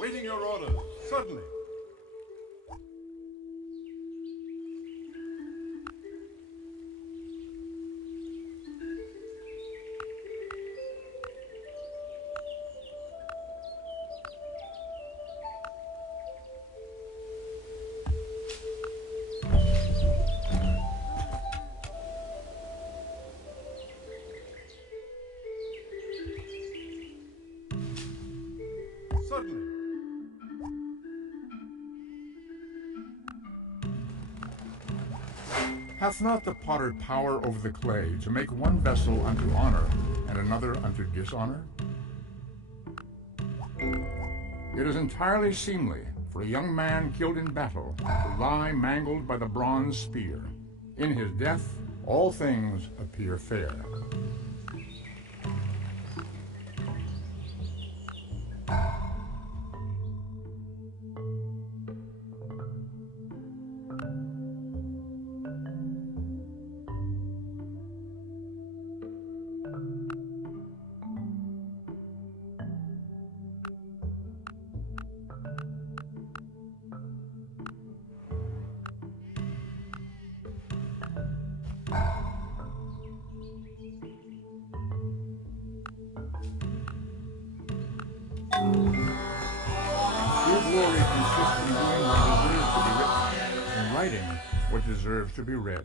Waiting your orders. Certainly. Certainly. Hath not the potter power over the clay to make one vessel unto honor and another unto dishonor? It is entirely seemly for a young man killed in battle to lie mangled by the bronze spear. In his death all things appear fair. Your glory consists in doing what deserves to be written, in writing what deserves to be read.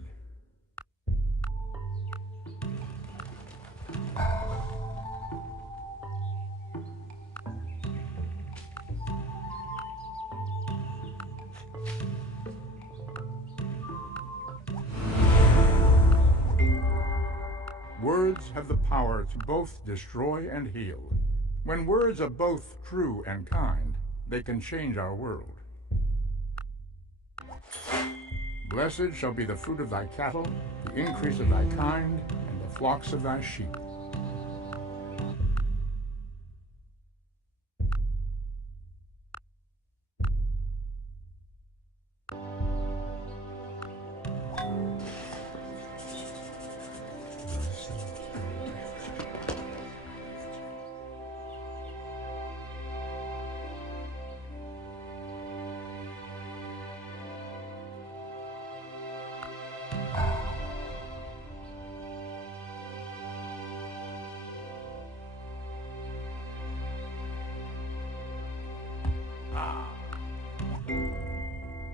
Words have the power to both destroy and heal. When words are both true and kind, they can change our world. Blessed shall be the fruit of thy cattle, the increase of thy kind, and the flocks of thy sheep.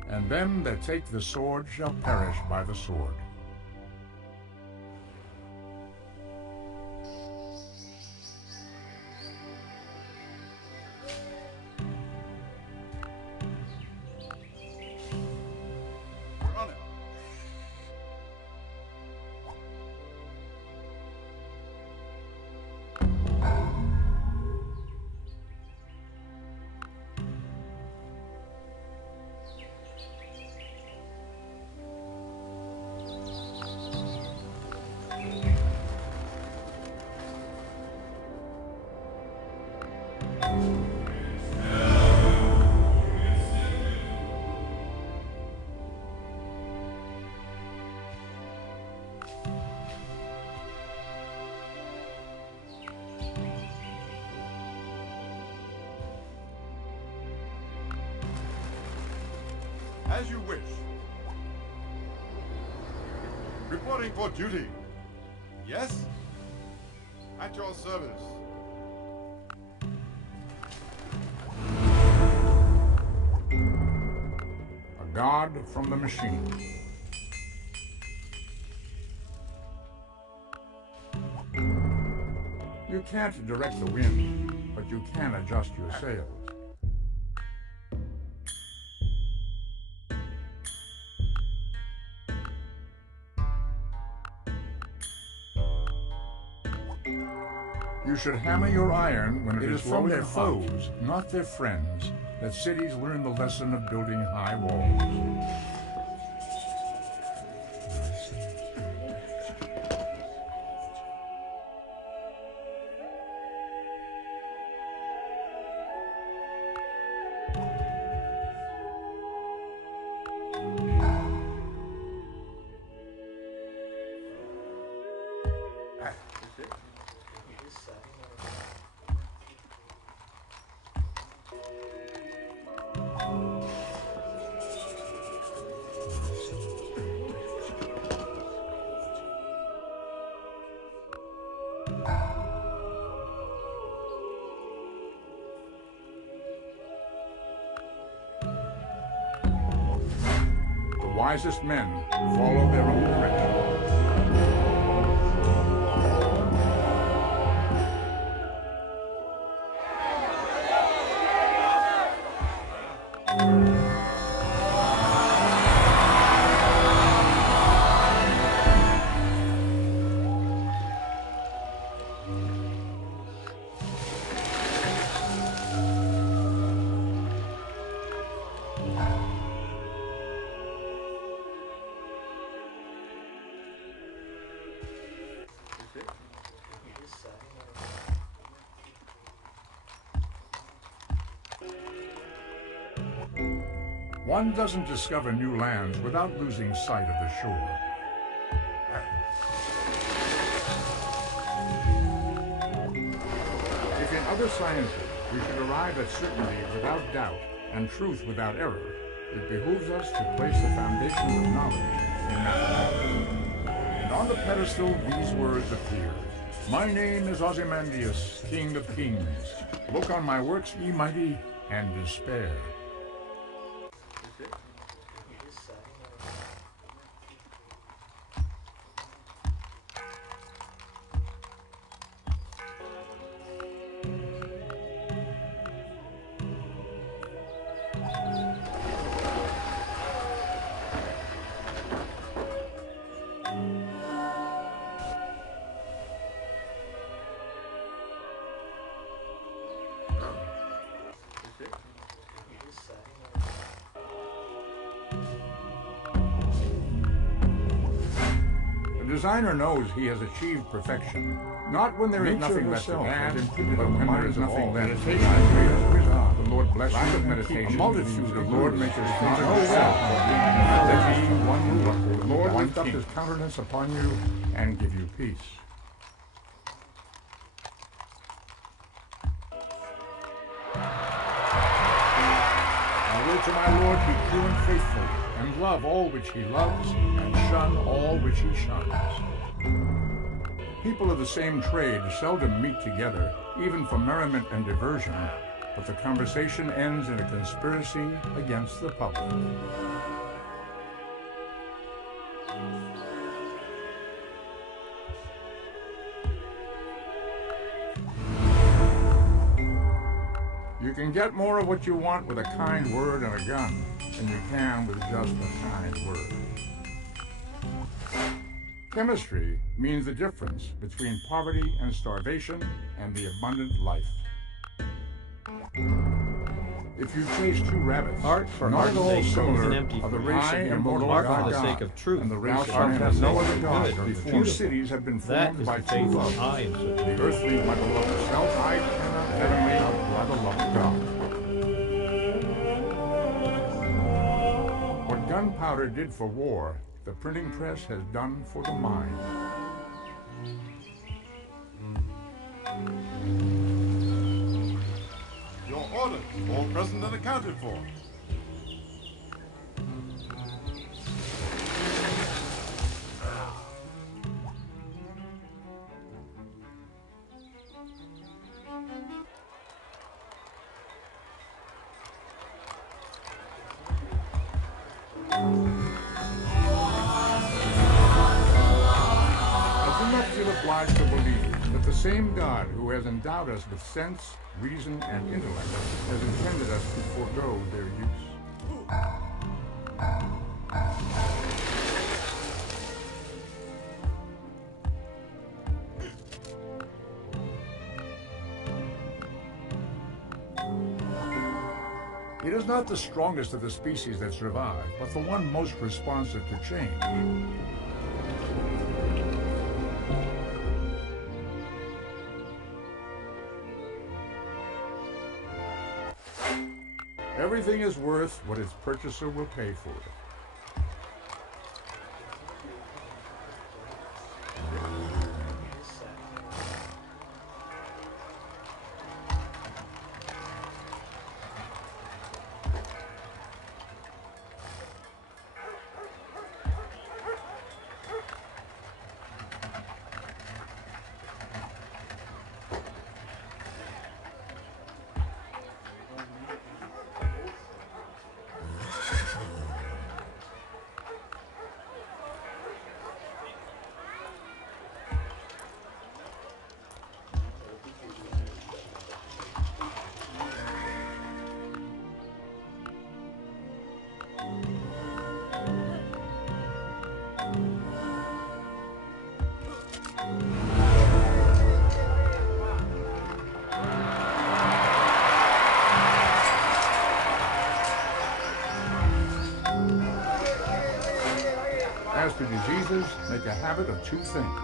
And them that take the sword shall perish by the sword. We're on it. As you wish. Reporting for duty. Yes? At your service. A god from the machine. You can't direct the wind, but you can adjust your sails. You should hammer your iron when it is from their foes, not their friends, that cities learn the lesson of building high walls. wisest men follow their own direction. One doesn't discover new lands without losing sight of the shore. If in other sciences we should arrive at certainty without doubt and truth without error, it behooves us to place the foundations of knowledge in mathematics. And on the pedestal these words appear. My name is Ozymandias, King of Kings. Look on my works, ye mighty, and despair. The designer knows he has achieved perfection, not when there is nothing left to add, but when there is nothing left. The Lord bless you with meditation. A multitude of Lord makes his not himself, that he one ruler. The Lord lift up his countenance upon you and give you peace. I will to my Lord be true and faithful, and love all which he loves, and shun all which he shuns. People of the same trade seldom meet together, even for merriment and diversion, but the conversation ends in a conspiracy against the public. You can get more of what you want with a kind word and a gun than you can with just a kind word. Chemistry means the difference between poverty and starvation and the abundant life. If you chase two rabbits, Art for not art's at all sake is similar an empty of the phrase. race I of am immortal art God, for the sake of truth. and the race Thou of shalt man have no no other other God. good or the Two beautiful. cities have been That formed is by the two faith loves. I am certain. The earthly by the love of self, I cannot heavenly by the love of God. What gunpowder did for war, the printing press has done for the mind. Your orders, all present and accounted for. I do not feel obliged to believe that the same God who has endowed us with sense, reason, and intellect has intended us to forego their use. It is not the strongest of the species that survive, but the one most responsive to change. Everything is worth what its purchaser will pay for it. Wizards make a habit of two things: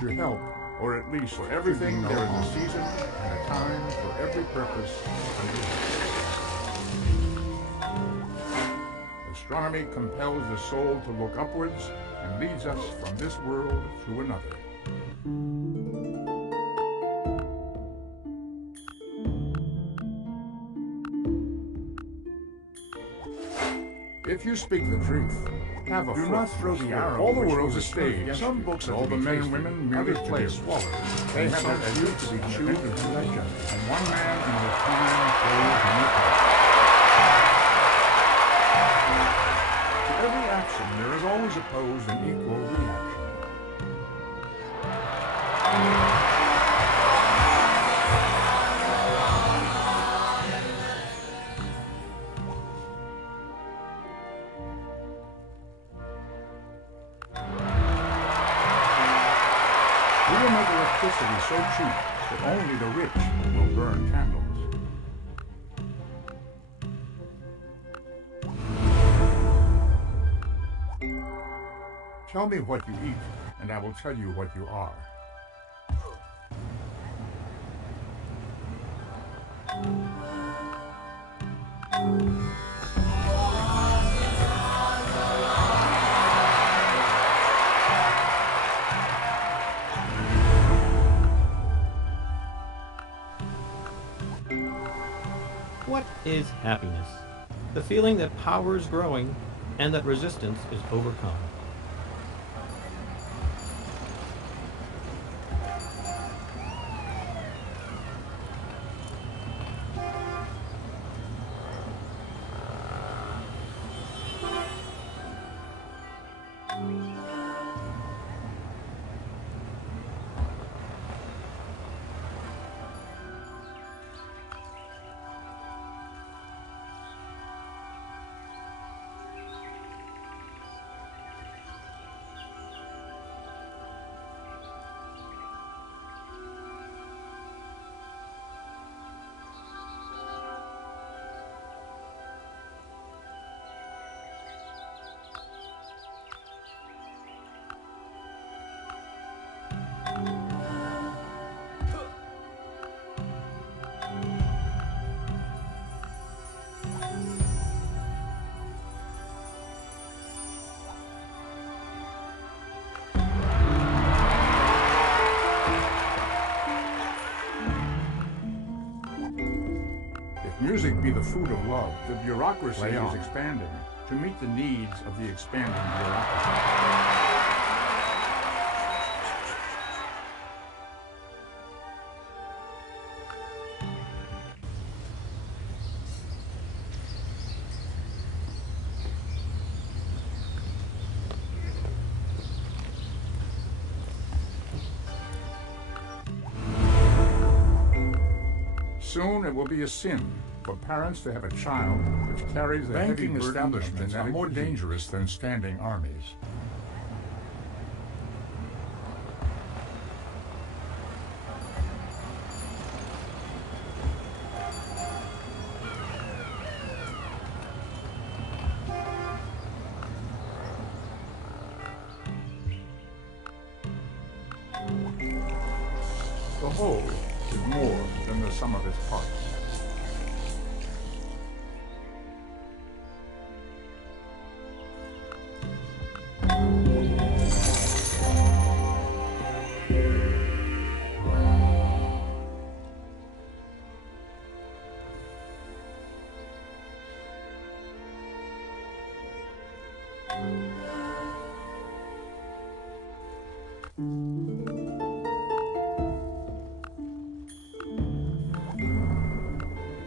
to help, or at least for everything there is a season and a time for every purpose under heaven. Astronomy compels the soul to look upwards and leads us from this world to another. If you speak the truth, have a Do not throw the arrow. All the which world's a will stage. return. Some books are all to the be men and tasted, women merely others to be players. swallowed. They have Some their food to be and chewed their and digested. and one man in his time goes in it. To every action, there is always opposed an equal reaction. We will make electricity so cheap that only the rich will burn candles. Tell me what you eat, and I will tell you what you are. What is happiness? The feeling that power is growing and that resistance is overcome. Music be the food of love. The bureaucracy is expanding to meet the needs of the expanding bureaucracy. Soon it will be a sin for parents to have a child which carries the heavy Banking burden of establishments are more genetic dangerous than standing armies. The whole is more than the sum of its parts.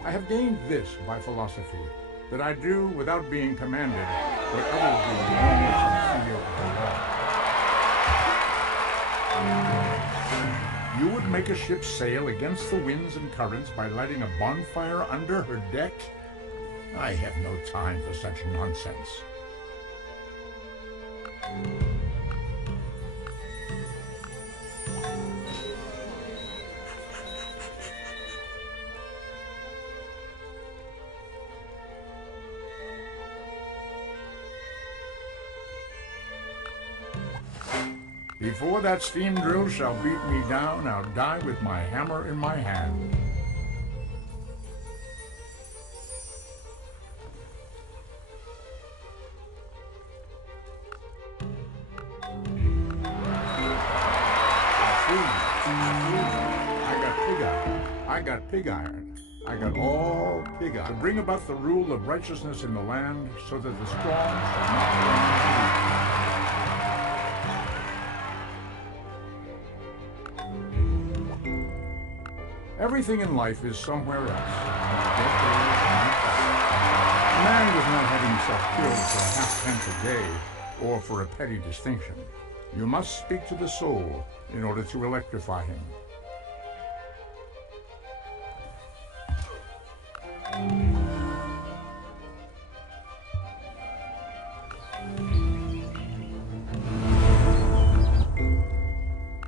I have gained this by philosophy, that I do without being commanded what others do only from fear of the law. You would make a ship sail against the winds and currents by lighting a bonfire under her deck? I have no time for such nonsense. Before that steam drill shall beat me down, I'll die with my hammer in my hand. I got pig iron. I got all pig iron. To bring about the rule of righteousness in the land, so that the strong shall not run. Everything in life is somewhere else. Man does not have himself killed for a halfpence a day or for a petty distinction. You must speak to the soul in order to electrify him.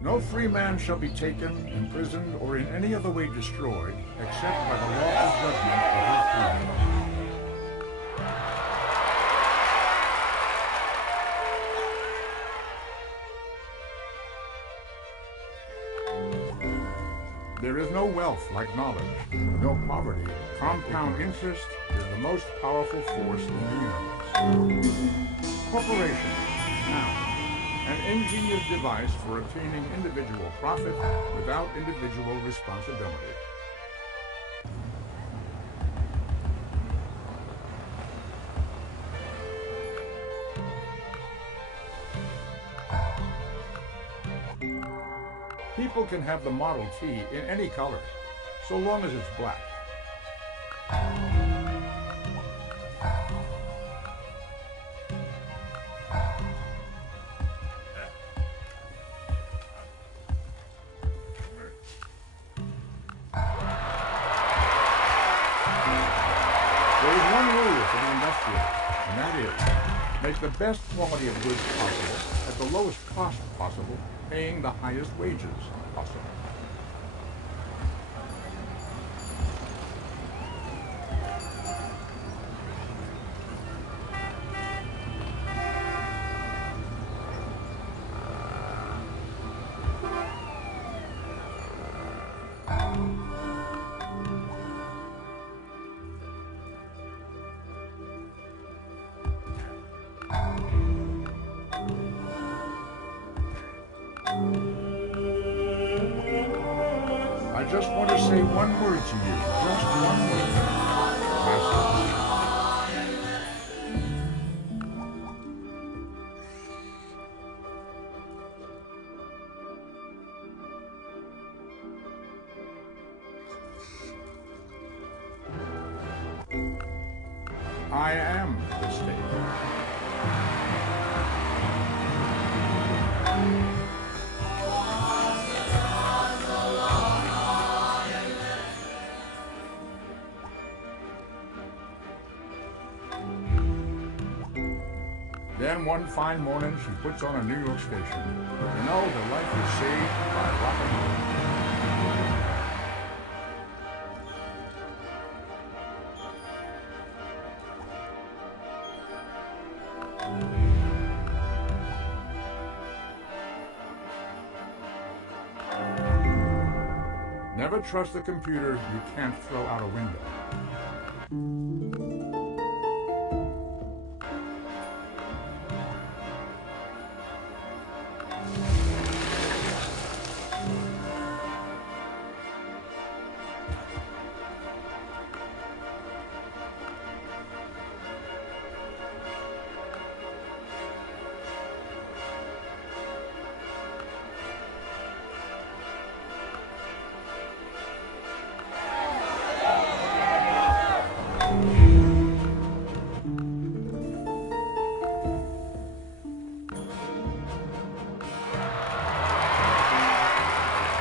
No free man shall be taken, imprisoned, or in any other way destroyed, except by the lawful judgment of his freedom. There is no wealth like knowledge, no poverty. Compound interest is the most powerful force in the universe. Corporation, now. An ingenious device for obtaining individual profit without individual responsibility. People can have the Model T in any color, so long as it's black. Make the best quality of goods possible at the lowest cost possible, paying the highest wages possible. I just want to say one word to you, just one word. I am the state. Then one fine morning she puts on a New York station. You know, the life is saved by rock and roll. Never trust a computer you can't throw out a window.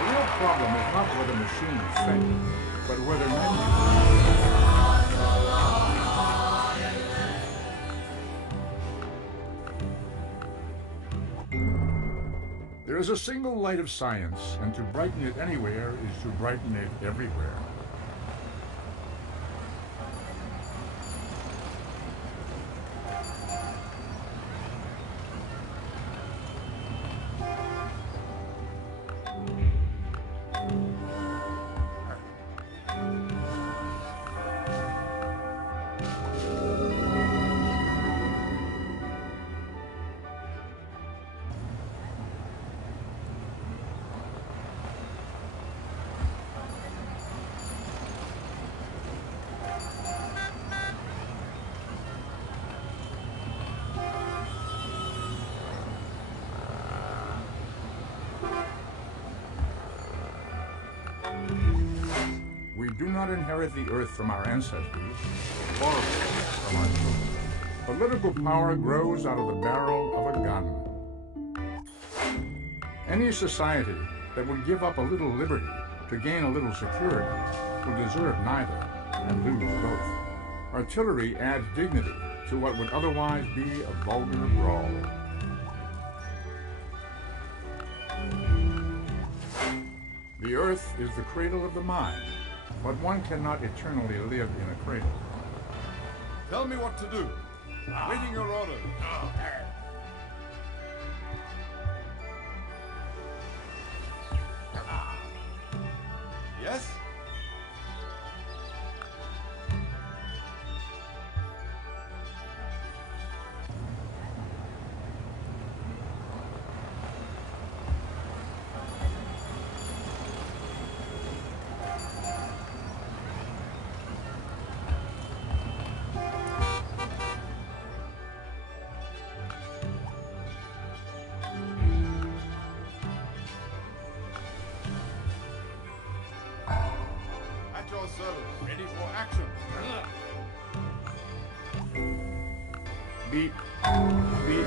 The problem is not whether machines think, but whether men do. There is a single light of science, and to brighten it anywhere is to brighten it everywhere. do not inherit the earth from our ancestors, or from our children. Political power grows out of the barrel of a gun. Any society that would give up a little liberty to gain a little security would deserve neither and lose both. Artillery adds dignity to what would otherwise be a vulgar brawl. The earth is the cradle of the mind, but one cannot eternally live in a cradle. Tell me what to do. Waiting your orders. Yes? At your service. Ready for action. Beat, beat, beat,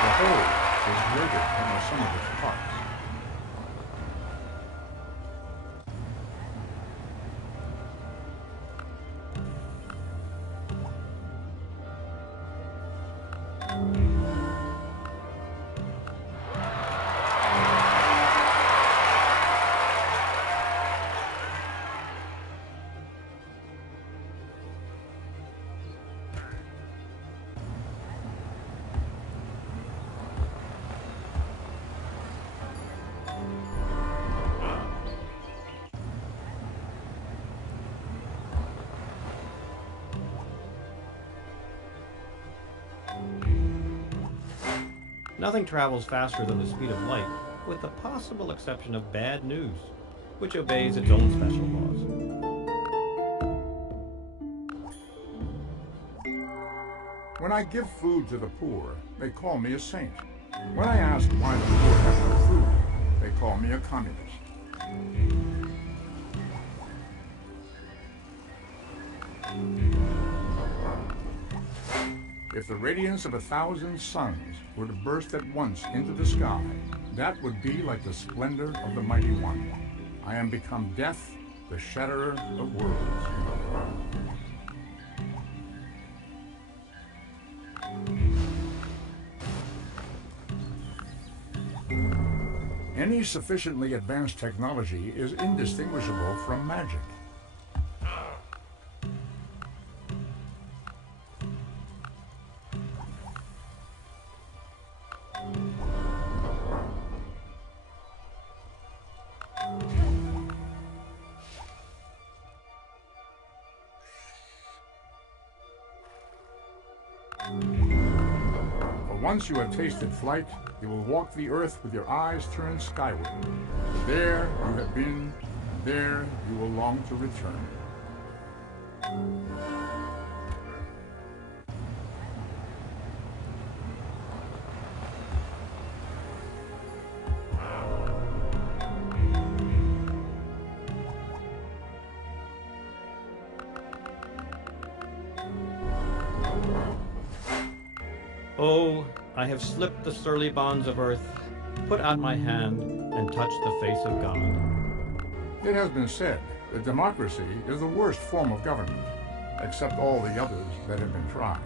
The whole is greater than the sum of its parts. Nothing travels faster than the speed of light, with the possible exception of bad news, which obeys its own special laws. When I give food to the poor, they call me a saint. When I ask why the poor have no food, they call me a communist. If the radiance of 1,000 suns were to burst at once into the sky, that would be like the splendor of the Mighty One. I am become death, the shatterer of worlds. Any sufficiently advanced technology is indistinguishable from magic. For once you have tasted flight, you will walk the earth with your eyes turned skyward. There you have been, and there you will long to return. Oh, I have slipped the surly bonds of earth, put out my hand, and touched the face of God. It has been said The democracy is the worst form of government, except all the others that have been tried.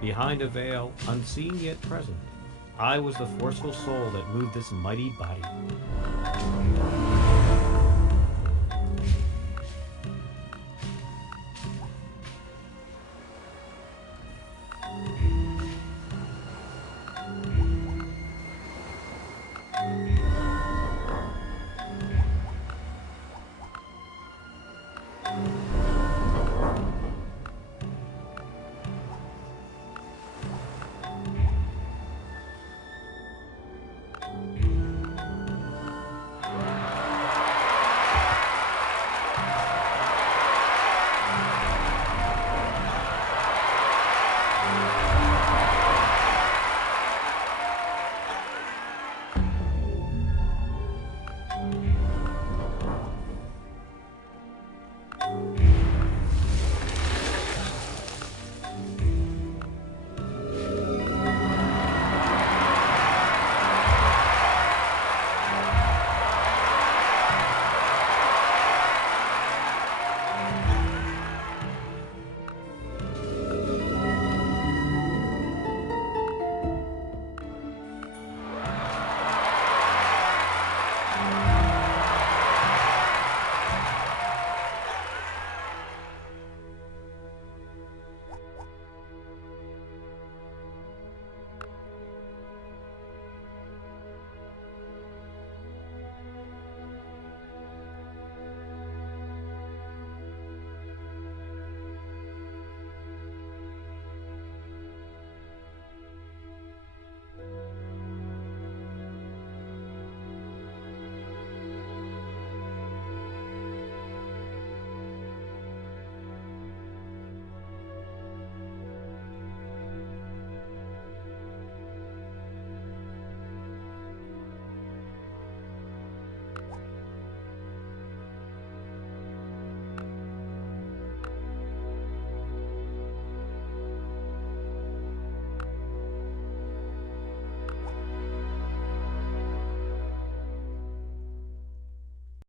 Behind a veil, unseen yet present, I was the forceful soul that moved this mighty body.